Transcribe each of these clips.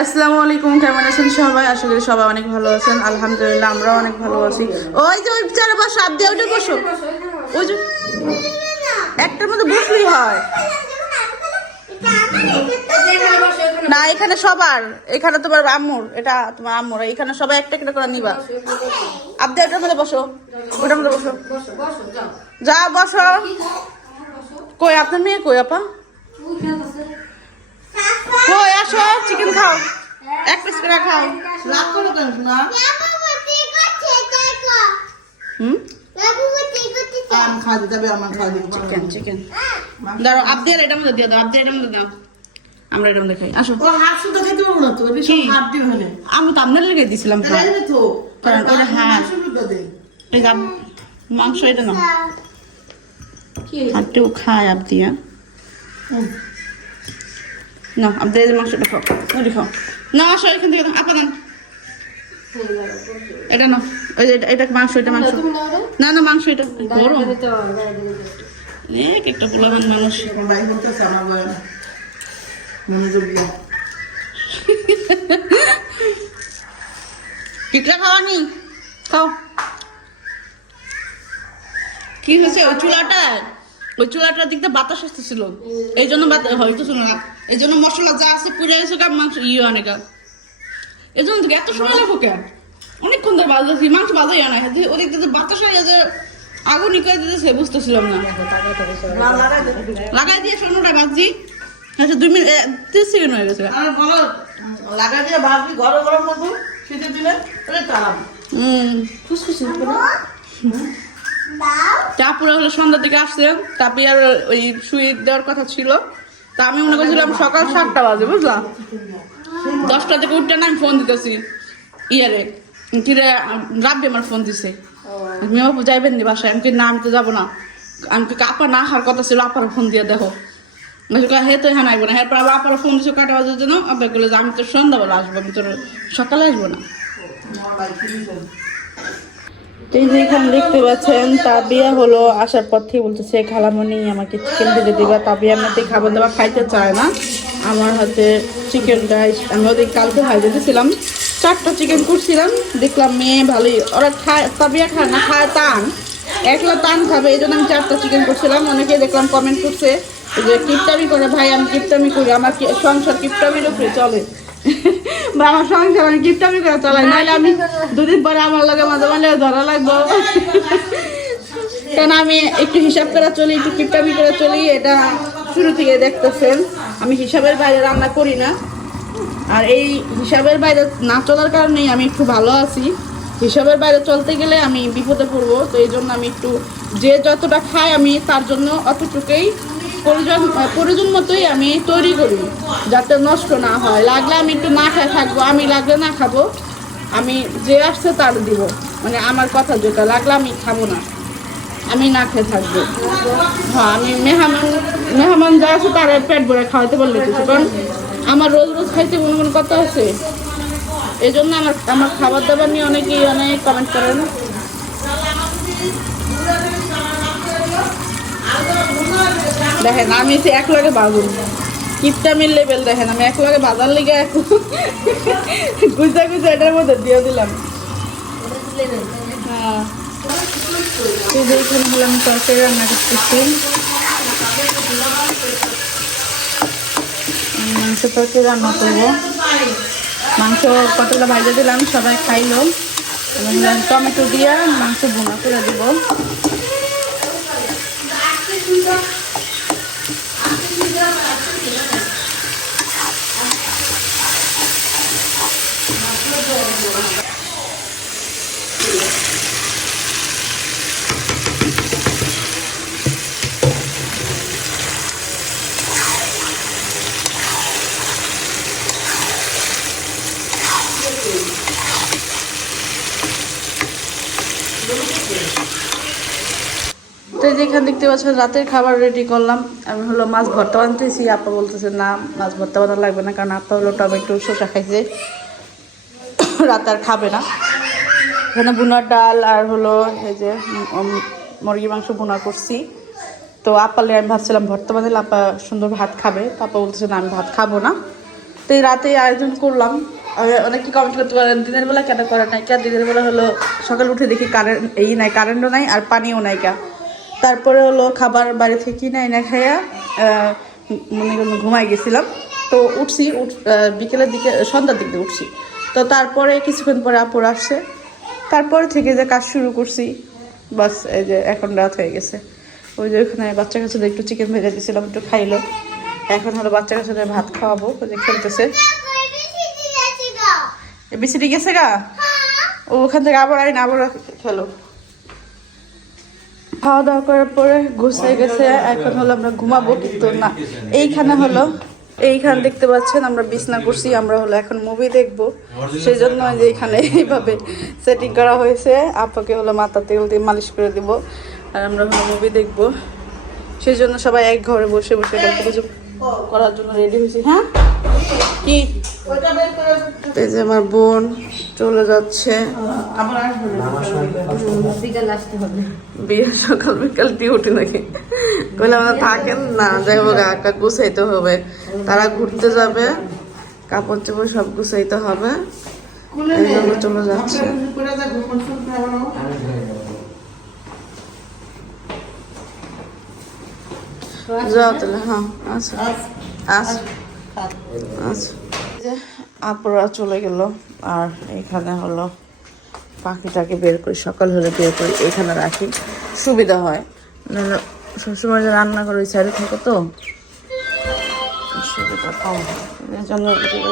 আসসালামু আলাইকুম, কেমন আছেন সবাই? আশা করি সবাই অনেক ভালো আছেন। আলহামদুলিল্লাহ, আমরাও অনেক ভালো আছি। ওই যে ওই চারে বসো আপ দিয়ে ওটা বসো। ওই যে একটার মধ্যে বসলেই হয়। না, এখানে সবার। এখানে তোমার আম্মুর, এটা তোমার আম্মুর। এখানে সবাই একটা একটা করে নিবা। আপ দিয়ে মধ্যে বসো। ওটার মধ্যে বসো। যা, বসো। কই, আপনার মেয়ে কই, আপা? কই আসো চিকেন খাও। এক পিস করে খাও। রাগ করো কেন না হুম? আম খাওয়া দিতে হবে আমার খাওয়া দিতে চিকেন চিকেন দাঁড়ো আবদের এটার মধ্যে দিয়ে দাও আবদের এটার মধ্যে দাও। আমরা এটার মধ্যে খাই। আসো। ও হাত শুদ্ধ খেতে পারব না তো? বেশি হাত দিও হলে আমি তো আপনার লেগে দিয়েছিলাম তো। তাই তো কারণ ওটা হাত। এই যে মাংস এটা না হাতটাও খায় আবদিয়া হুম। না যে মাংসটা খাও ওটা খাও না আসো এখান থেকে আপা দেন। এটা না ওই যে এটা- মাংস এটা মাংস? না না মাংস এটা গরম। এক একটা পোলাবান মানুষ। এখন ভাই বলতেছে আমার বয় না পিঠা খাও। কি হয়েছে? ওই চুলাটা ওই চুলাটার দিক দিয়ে বাতাস আসতেছিল। এই জন্য হয়তো শুনো না এই জন্য মশলা যা আছে পুড়ে গেছে মাংস ইয়ে অনেক এই জন্য এত সময় লাগবো কেন? অনেকক্ষণ ধরে বাজতেছি মাংস বাজাই না। ওদিক দিয়ে বাতাস হয়ে যে আগুনই করে দিতেছে বুঝতেছিলাম না। না লাগাই দিয়ে শোনোটা বাজছি আচ্ছা দুই মিনিট তিরিশ সেকেন্ড হয়ে গেছে। লাগাই দিয়ে ভাবি গরম গরম মতো শীতের দিনে ওরে তালাম হুম। ফুসফুসি চা পুরো হলো সন্ধ্যার দিকে আসছে তারপরে আর ওই শুয়ে দেওয়ার কথা ছিল। তা আমি মনে করছিলাম সকাল সাতটা বাজে বুঝলাম দশটা থেকে উঠতে না আমি ফোন দিতেছি ইয়ারে। কিরে রাব্বি আমার ফোন দিছে। বাবু যাইবেন নি বাসায়? আমি না, আমি তো যাব না। আমি কি আপা, না, আসার কথা ছিল, আপার ফোন দিয়ে দেখো। হে তো হ্যাঁ নাইবো না। এরপর আবার আপার ফোন দিছে কাটা বাজার জন্য আবার যে আমি তো সন্ধ্যাবেলা আসব, আমি তোর সকালে আসব না। এই যে এখানে দেখতে পাচ্ছেন, তাবিয়া হলো আসার পর থেকে বলতেছে, খালামণি, আমাকে চিকেন ভেজে দিবা। তাবিয়া আমাকে খাবার দাবার খাইতে চায় না। আমার হাতে চিকেন রাইস আমি ওদের কালকে ভাইজে দিয়েছিলাম চারটা চিকেন করছিলাম। দেখলাম মেয়ে ভালোই, ওরা খায়, তাবিয়া খায় না, খায় টান একলা টান খাবে এই জন্য আমি চারটা চিকেন করছিলাম। অনেকে দেখলাম কমেন্ট করছে যে, কিপটামি করে, ভাই, আমি কিপটামি করি, আমার সংসার কিপটামির উপরে চলে? আমার সংসার আমি কিপটামি করে চালাই নাহলে আমি দুদিন পরে আমার লাগে মাঝে মাঝে ধরা লাগবো। কারণ আমি একটু হিসাব করে চলি একটু কিপটামি করে চলি এটা শুরু থেকে দেখতেছেন। আমি হিসাবের বাইরে রান্না করি না। আর এই হিসাবের বাইরে না চলার কারণেই আমি একটু ভালো আছি। হিসাবের বাইরে চলতে গেলে আমি বিপদে পড়ব তো এই জন্য আমি একটু যে যতটা খাই আমি তার জন্য অতটুকুই প্রয়োজন প্রয়োজন মতোই আমি তৈরি করি, যাতে নষ্ট না হয়। লাগলে আমি একটু না খাই থাকব, আমি লাগলে না খাব, আমি যে আসছে তার দিব। মানে আমার কথা যেটা, লাগলে আমি খাব না, আমি না খেয়ে থাকব। হ্যাঁ আমি মেহমান মেহমান যা আছে তার পেট ভরে খাওয়াতে বললে কিছু, কারণ আমার রোজ রোজ খাইতে মনে মনে কথা আছে। এই জন্য আমার আমার খাবার দাবার নিয়ে অনেকেই অনেক কমেন্ট করেন। দেখেন, আমি এসে এক লাগে বাজুন। কিপটামির লেভেল দেখেন, আমি এক লাগে বাজার লেগে এক গুজা গুজা এটার মধ্যে দিয়ে দিলাম। হ্যাঁ। মাংস মাংস কতটা দিলাম, সবাই টমেটো দিয়ে মাংস ভুনা করে দিব। তো এই যে এখানে দেখতে পাচ্ছেন, রাতের খাবার রেডি করলাম। আমি হলো মাছ ভর্তা বানতেছি আপা বলতেছে, না, মাছ ভর্তা বানা লাগবে না, কারণ আপা হলো টমেটো, শসা খাইছে। রাত আর খাবে না। এখানে বুনার ডাল আর হলো এই যে মুরগি মাংস বুনা করছি। তো আপালে আমি ভাবছিলাম, ভর্তা বানালে আপা সুন্দর ভাত খাবে। আপা বলতেছে, না, আমি ভাত খাব না। তো এই রাতে আয়োজন করলাম। অনেকে কমেন্ট করতে পারেন, দিনের বেলা কেন করে নাই? কে, দিনের বেলা হলো সকাল উঠে দেখি কারেন্ট এই নাই কারেন্টও নাই আর পানিও নাই কা। তারপরে হলো খাবার বাড়ি থেকে কিনে না খাইয়া মনে করুন ঘুমাই গেছিলাম। তো উঠছি উঠ বিকেলের দিকে সন্ধ্যার দিকে উঠছি। তো তারপরে কিছুক্ষণ পরে আপুর আসছে। তারপরে থেকে যে কাজ শুরু করছি বাস এই যে এখন রাত হয়ে গেছে। ওই যে ওখানে বাচ্চা কাচ্চাদের একটু চিকেন ভেজে দিয়েছিলাম একটু খাইলো। এখন হলো বাচ্চা কাচ্চাদের ভাত খাওয়াবো ওই যে খেলতেছে। বিসিটি গেছে গা? ও ওখান থেকে আবার আইন আবার খেলো। খাওয়া দাওয়া করার পরে ঘুষে গেছে এখন হলো আমরা ঘুমাবো, কিন্তু না, এইখানে হলো, এইখানে দেখতে পাচ্ছেন আমরা বিছনা করছি, আমরা হলো এখন মুভি দেখব। সেই জন্য যে এখানে এইভাবে সেটিং করা হয়েছে, আপাকে হলো মাথা তেল দিয়ে মালিশ করে দিব, আর আমরা হলো মুভি দেখব। সেই জন্য সবাই এক ঘরে বসে বসে গল্প গুজব করার জন্য রেডি হয়েছি। হ্যাঁ? কি? এই যে আমার বোন চলে যাচ্ছে। আবার আসবে না। বিয়ে সকাল বিকাল ডিউটি নাকি? বললাম না থাকেন না যাই হোক একটা গুছাইতে হবে। তারা ঘুরতে যাবে কাপড় চোপড় সব গুছাইতে হবে। চলে যাচ্ছে ঘুম করে যা, ঘুম শুনতে হবে না। হ্যাঁ আচ্ছা। আচ্ছা। আচ্ছা। আপুরা চলে গেল, আর এখানে হলো পাখিটাকে বের করি, সকাল হলে বের করি, এখানে রাখি। সুবিধা হয়। নাহলে সবসময় রান্না করে ওই সাইডে থাকে তো।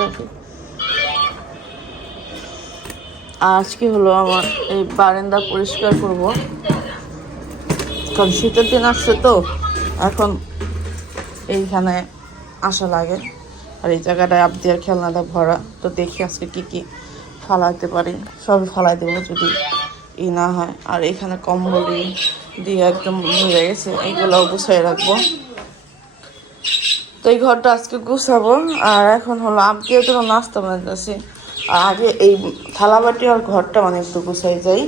রাখি। আজকে হলো আমার এই বারান্দা পরিষ্কার করব। কারণ শীতের দিন আসছে তো। এখন এইখানে আসা লাগে। আর এই জায়গাটায় আবদিয়ার খেলনাটা ভরা। তো দেখি আজকে কি কি ফালাইতে পারি। সবই ফালাই দেবো যদি ই না হয়। আর এখানে কম্বলি দিয়ে একদম ভরে গেছে। এইগুলোও গুছিয়ে রাখব। তো এই ঘরটা আজকে গুছাবো। আর এখন হলো আবদিয়ার জন্য নাস্তা বানাইতেছি। আর আগে এই থালাবাটি আর ঘরটা মানে একটু গুছাই যাই।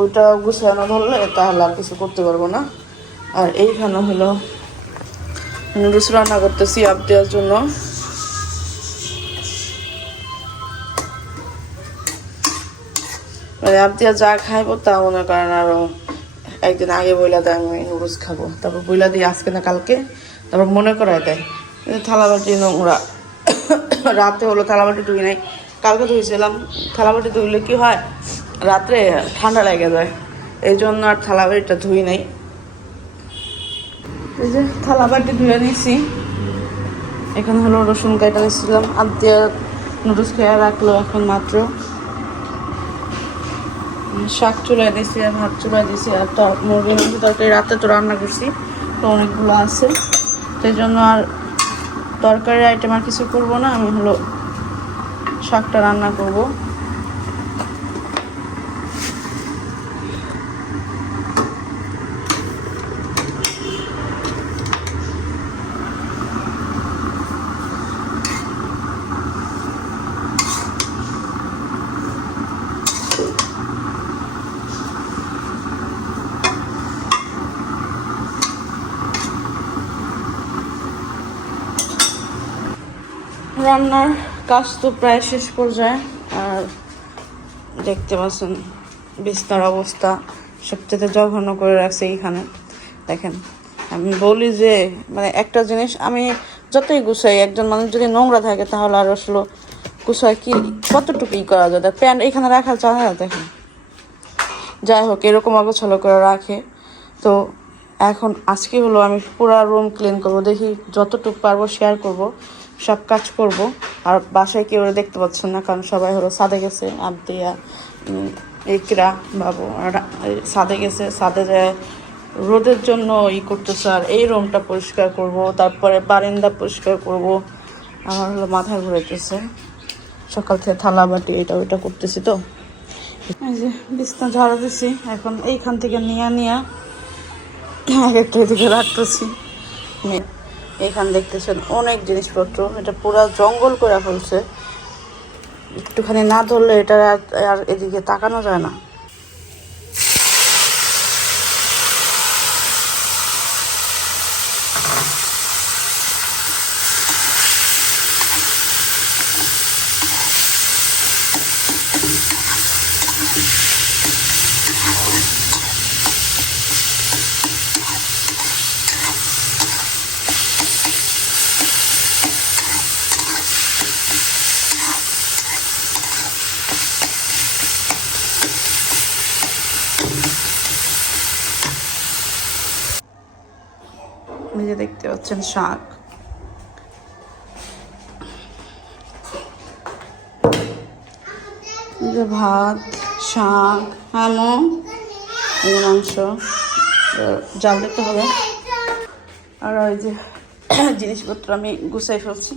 ওইটা গুছানো ধরলে তাহলে আর কিছু করতে পারব না। আর এইখানে হলো নুডলস রান্না করতেছি আপ দেওয়ার জন্য। মানে আপ দিয়া যা খাইবো তা মনে করেন আরও একদিন আগে বইলা দেয়, আমি নুডলস খাব। তারপর বইলা দিয়ে আজকে না কালকে। তারপর মনে করায় দেয়, এই থালাবাটি নোংরা। রাতে হলো থালাবাটি ধুই নাই, কালকে ধুইছিলাম। থালাবাটি ধুইলে কি হয়? রাত্রে ঠান্ডা লেগে যায়। এই জন্য আর থালাবাটিটা ধুই নাই। এই যে থালা বাটি ধুয়ে নিয়েছি এখানে হলো রসুন কাটা নিয়েছিলাম আর দিয়ে নুডলস খেয়ে রাখল এখন মাত্র। শাক চুলাই দিয়েছি আর ভাত চুলাই দিয়েছি আর তর মুরগি মাংস তরকারি। রাতে তো রান্না করছি, তো অনেকগুলো আছে। সেই জন্য আর তরকারি আইটেম আর কিছু করব না। আমি হলো শাকটা রান্না করব। রান্নার কাজ তো প্রায় শেষ পর্যায়ে। আর দেখতে পাচ্ছেন বিস্তার অবস্থা। সবচেয়ে জঘন্য করে রাখছে এইখানে। দেখেন, আমি বলি যে মানে একটা জিনিস আমি যতই গুছাই, একজন মানুষ যদি নোংরা থাকে, তাহলে আর আসলে গুছায় কি, কতটুকুই করা যায়? প্যান্ট এখানে রাখার চায় না দেখেন। যাই হোক, এরকম অগোছালো করে রাখে। তো এখন আজকে হলো আমি পুরো রুম ক্লিন করব। দেখি যতটুকু পারব শেয়ার করব। সব কাজ করব। আর বাসায় কেউ দেখতে পাচ্ছেন না, কারণ সবাই হলো সাদে গেছে আবদিয়া ইকরা বাবু সাদে গেছে, সাদে যায় রোদের জন্য ই করতেছে, আর এই রুমটা পরিষ্কার করব, তারপরে বারান্দা পরিষ্কার করব, আমার হলো মাথা ঘুরাইতেছে। সকাল থেকে থালা বাটি এটা ওইটা করতেছি তো। এই যে বিছনা ঝাড়া দিছি, এখন এইখান থেকে নিয়ে নিয়ে এক একটা এদিকে রাখতেছি। এখান দেখতেছেন অনেক জিনিসপত্র। এটা পুরা জঙ্গল করে ফেলছে। একটুখানি না ধরলে এটা আর- এদিকে তাকানো যায় না। যে দেখতে পাচ্ছেন শাক। যে ভাত, শাক, আলু মাংস জাল দিতে হবে। আর ওই যে জিনিসপত্র আমি গুছাই ফেলছি।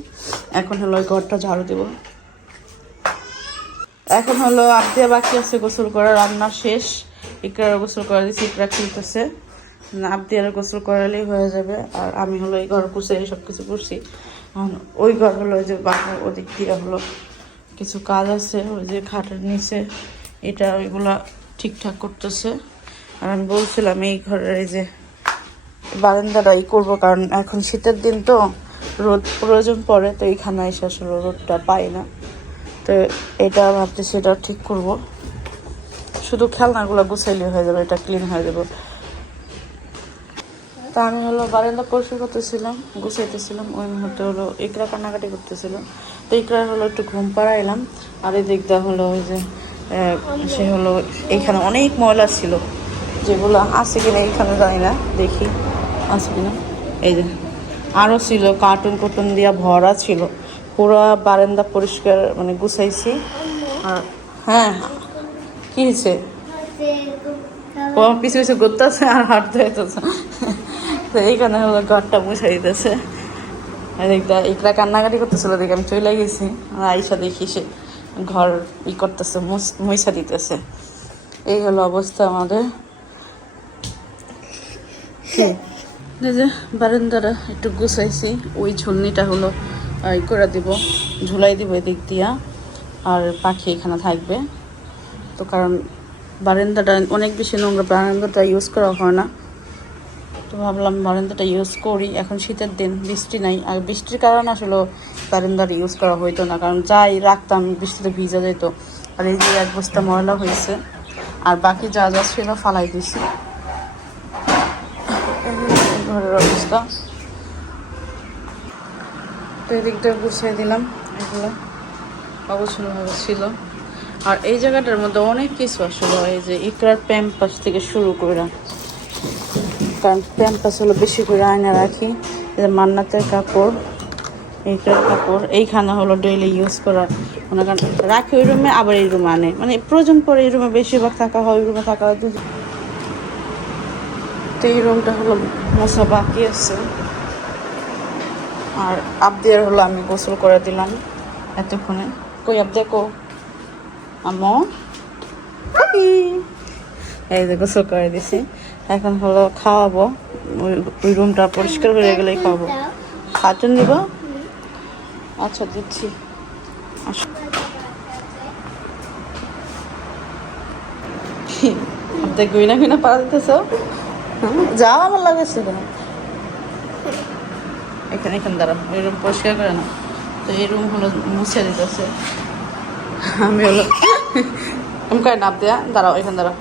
এখন হলো ওই ঘরটা ঝাড়ু দেবো। এখন হলো আবদিয়া বাকি আছে, গোসল করা, রান্না শেষ। ইকরার গোসল করা দিয়েছি ইকরা খেলতেছে। আবদিয়ার গোসল করালেই হয়ে যাবে। আর আমি হলো এই ঘর পুষে সব কিছু করছি। এখন ওই ঘর হলো যে বাবু ওদিক দিয়ে হলো কিছু কাজ আছে, ওই যে খাটের নিচে। এটা ওইগুলা ঠিকঠাক করতেছে। আর আমি বলছিলাম এই ঘরের এই যে বারান্দাটা বারান্দাটাই করব, কারণ এখন শীতের দিন তো রোদ প্রয়োজন পড়ে, তো এইখানে এসে আসলে রোদটা পাই না। তো এটা ভাবছি সেটা ঠিক করব। শুধু খেলনাগুলো গুছাইলে হয়ে যাবে, এটা ক্লিন হয়ে যাবে। তা আমি হলো বারান্দা পরিষ্কার করতেছিলাম গুছাইতেছিলাম। ওই মুহূর্তে হলো ইকরা কান্নাকাটি করতেছিল তো ইকরা হলো একটু ঘুম পাড়াইলাম আর এই দিকটা হলো ওই যে সে হলো এইখানে অনেক ময়লা ছিল। যেগুলো আছে কিনা এইখানে জানি না দেখি। আছে কিনা? এই যে আরও ছিল কার্টুন কুটুন দিয়া ভরা ছিল। পুরো বারান্দা পরিষ্কার মানে গুছাইছি। আর হ্যাঁ কি হয়েছে পিছু পিছু ঘুরতেছে আর হাঁটতে হইতেছে। তো এইখানে হলো ঘরটা মুছে দিতেছে। এদিকটা ইকরা কান্নাকাটি করতেছিল দেখে আমি চলে গেছি। আর আইসা দেখি সে ঘর ই করতেছে মুইসা দিতেছে। এই হলো অবস্থা আমাদের। যে বারান্দাটা একটু গুছাইছি ওই ঝুলনিটা হলো ই করে দিব ঝুলাই দিব এদিক দিয়া। আর পাখি এখানে থাকবে। তো কারণ বারান্দাটা অনেক বেশি নোংরা বারান্দাটা ইউজ করা হয় না। তো ভাবলাম বারান্দাটা ইউজ করি। এখন শীতের দিন, বৃষ্টি নাই। আর বৃষ্টির কারণে আসলে বারান্দাটা ইউজ করা হইতো না। কারণ যাই রাখতাম, বৃষ্টিতে ভিজা যেত আর এই যে এক বস্তা ময়লা হয়েছে আর বাকি যা যা ছিল ফালাই দিছি। ঘরের অবস্থা। তো এদিকটা গুছিয়ে দিলাম। এগুলো অবসরভাবে ছিল। আর এই জায়গাটার মধ্যে অনেক কিছু আসলে এই যে ইকরার প্যাম্পাস থেকে শুরু করে কারণ প্যাম্পাস হলো বেশি করে আয়না রাখি। মান্নাতের কাপড়, এইটার কাপড়, এইখানে হলো ডেইলি ইউজ করা। মনে করেন, রাখি ওই রুমে আবার এই রুমে আনে। মানে প্রয়োজন পরে এই রুমে বেশিরভাগ থাকা হয়, ওই রুমে থাকা হয়। তো এই রুমটা হলো মশা বাকি আছে। আর আবদিয়ার হলো আমি গোসল করে দিলাম এতক্ষণে। কই আবদিয়া কো? আমো এই যে গোসল করে দিছি। এখন হলো খাওয়াবো। ওই রুমটা পরিষ্কার করে গেলেই খাওয়াবো। খাটন দিব? আচ্ছা দিচ্ছি। আপনি গুইনা গুইনা পাড়া দিতেছ? যাও আমার লাগে সেখানে এখানে। এখানে দাঁড়াও। এই রুম পরিষ্কার করে না তো এই রুম হলো মুছে দিতেছে। আমি হলো আমি নাপ দেয়া? দাঁড়াও, এখানে দাঁড়াও।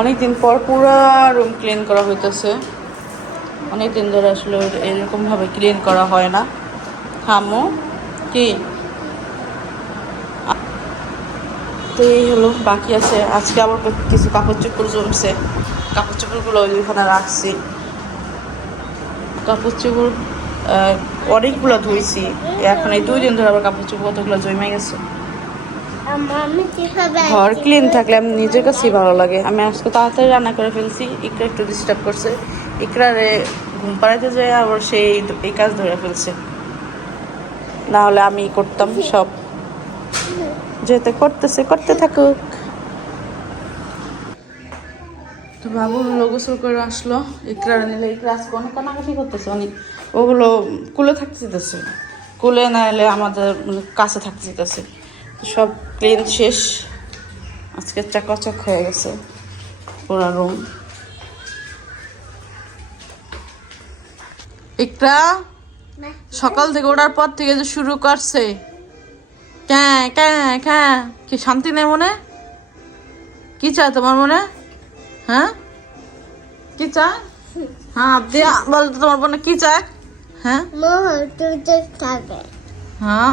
অনেকদিন পর পুরো রুম ক্লিন করা হইতেছে। অনেক দিন ধরে আসলে এরকমভাবে ক্লিন করা হয় না। হামো কি? তো এই হলো, বাকি আছে। আজকে আবার কিছু কাপড় চোপড় জমছে। কাপড় চোপড়গুলো ওইখানে রাখছি। কাপড় চোপড় অনেকগুলো ধুইছি। এখন এই দুই দিন ধরে আবার কাপড় চোপড় কতগুলো জমে গেছে? ঘর ক্লিন থাকলে আমি নিজের কাছেই ভালো লাগে। আমি আজকে তাড়াতাড়ি রান্না করে ফেলছি, ইকরা একটু ডিস্টার্ব করছে। ইকরারে ঘুম পাড়াইতে যায়, আবার সেই এই কাজ ধরে ফেলছে। না হলে আমি করতাম সব। যেহেতু করতেছে, করতে থাকুক। তো বাবু হলো গোসল করে আসলো। ইকরা নিলে ইকরা আজকে অনেক কানাকাটি করতেছে, অনেক। ওগুলো কুলে থাকতে যেতেছে কুলে না এলে আমাদের কাছে থাকতে যেতেছে সব ক্লিন শেষ। আজকে চাকাচক হয়ে গেছে পুরা রুম ইকরা সকাল থেকে ওঠার পর থেকে যে শুরু করছে। ক্যাঁ ক্যাঁ ক্যাঁ। কি শান্তি নেই মনে? কি চায় তোমার মনে? হ্যাঁ? কি চায়? হ্যাঁ দিয়া বল তো তোমার মনে কি চায়? হ্যাঁ? হ্যাঁ।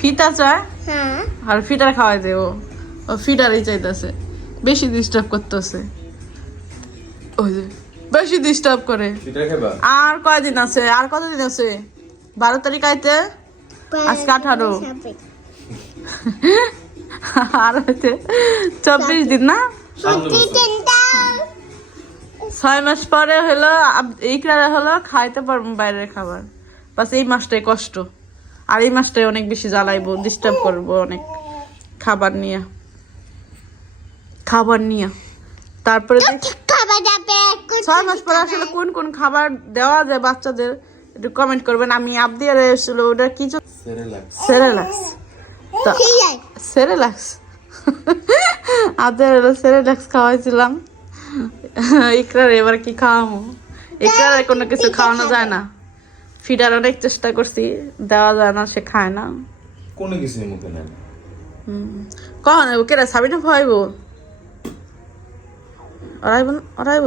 পিতা ফিতা চায় হ্যাঁ। আর ফিটার খাওয়াই দে ও ও ফিটারই চাইতেছে। বেশি ডিস্টার্ব করতেছে। ওই যে বেশি ডিস্টার্ব করে। আর কয়দিন আছে? আর কতদিন আছে? বারো তারিখ আইতে? আজকে আঠারো। আর হইতে চব্বিশ দিন না? ছয় মাস পরে হলো আব- এই কারে হলো খাইতে পারব বাইরের খাবার। বাস এই মাসটাই কষ্ট। আর এই মাসটাই অনেক বেশি জ্বালাইবো ডিস্টার্ব করব অনেক। খাবার নিয়ে। খাবার নিয়ে। তারপরে দেখি খাবার যাবে ছয় মাস পরে আসলে কোন কোন খাবার দেওয়া যায় বাচ্চাদের একটু কমেন্ট করবেন। আমি আপ দিয়ে এসেছিল ওটা কি সেরেলাক্স সেরেলাক্স আদের সেরেলাক্স খাওয়াইছিলাম। ইকরার এবার কি খাওয়াবো ইকরার কোনো কিছু খাওয়ানো যায় না। ফিডার অনেক চেষ্টা করছি দেওয়া যায় না সে খায় না। কোনো কিছুই মুখে নেন? কখন কেরা সাবিনা খাওয়াইবো ওরাইব ওরাইব?